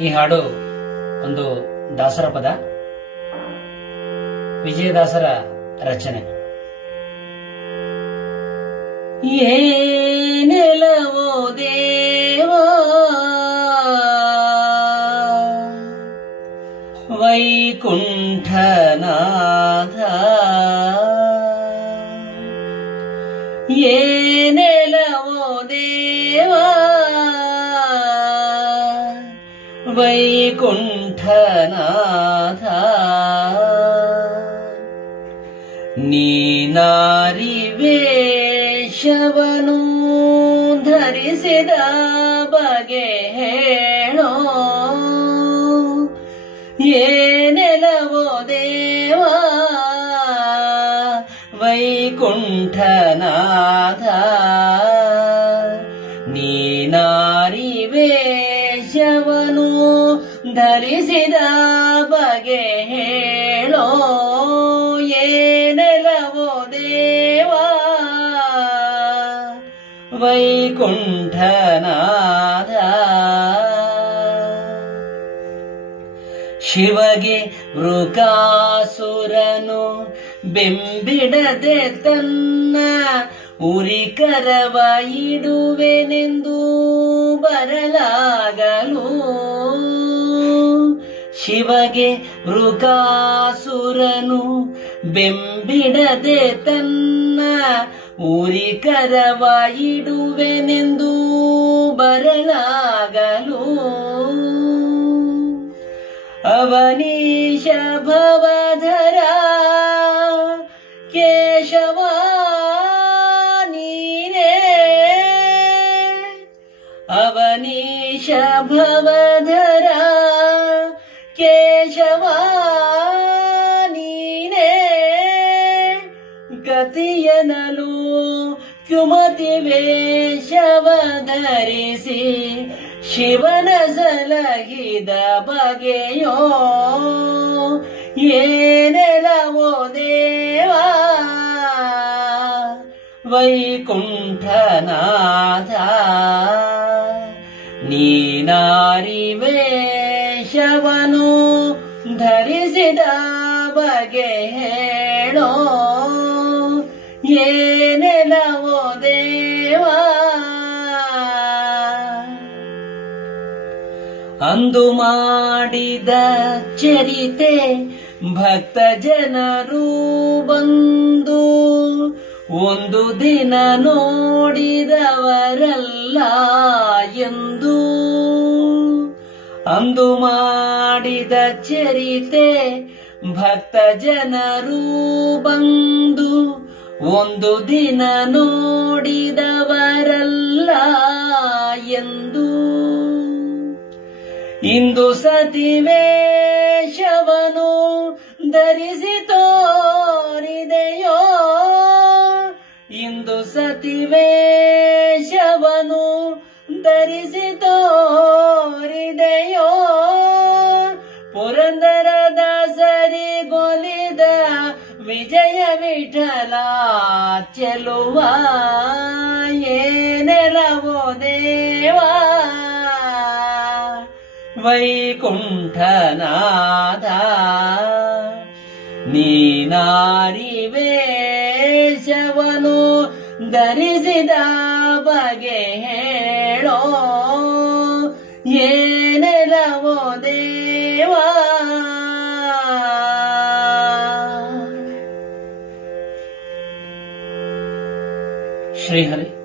ಈ ಹಾಡು ಒಂದು ದಾಸರ ಪದ. ವಿಜಯದಾಸರ ರಚನೆ. ಏನೆಲವೋ ದೇವಾ ವೈಕುಂಠನಾಥ ಏನೆಲವೋ ದೇವಾ ವೈಕುಂಠನಾಥ. ನೀನಾರಿ ವೇಷವನು ಧರಿಸಿದ ಬಗೆ ಹೇಳೋ. ಏನೆಲವೋ ದೇವ ವೈಕುಂಠನಾಥ. ಧರಿಸಿದ ಬಗೆ ಹೇಳೋ ಏನೆಲವೋ ದೇವ? ವೈಕುಂಠನಾದ ಶಿವಗೆ ವೃಕಾಸುರನು ಬೆಂಬಿಡದೆ ತನ್ನ ಉರಿಕರವ ಇಡುವೆನೆಂದು ಬರಲಾಗಲು ಶಿವಗೆ ಮೃಗಾಸುರನು ಬೆಂಬಿಡದೆ ತನ್ನ ಉರಿಕರವ ಇಡುವೆನೆಂದು ಬರಲಾಗಲು. ಅವನೀಶ ಭವಧರ ಕೇಶವ ನೀನೇ. ಅವನೀಶ ಭವಧರ ಕೇಶವ ನೀನೇ ಗತಿಯನಲು ಕುಮತಿ ವೇಷವ ಧರಿಸಿ ಶಿವನ ಸಲಗಿದ ಬಗೆಯೋ ಏನೆಲವೋ ದೇವಾ? ವೈಕುಂಠನಾಥ ನೀನಾರಿ ಧರಿಸಿದ ಬಗೆ ಹೇಳೋ ಏನೆಲ್ಲವೋ ದೇವಾ? ಅಂದು ಮಾಡಿದ ಚರಿತೆ ಭಕ್ತ ಜನರು ಬಂದು ಒಂದು ದಿನ ನೋಡಿದವರಲ್ಲ ಎಂದು ಅಂದು ಮಾಡಿದ ಚರಿತೆ, ಭಕ್ತ ಜನರು ಬಂದು ಒಂದು ದಿನ ನೋಡಿದವರಲ್ಲ ಎಂದು. ಇಂದು ಸತಿವೇಶವನು ಧರಿಸಿ ತೋರಿದೆಯೋ, ಇಂದು ಸತಿ ಚೆಲುವ ಏನೆರವೋ ದೇವಾ? ವೈಕುಂಠನಾದ ನೀನಾರಿ ವೇಷವನು ಧರಿಸಿದ ಬಗೆ ಹೇಳೋ ಏನೆಲವೋ श्री हरि।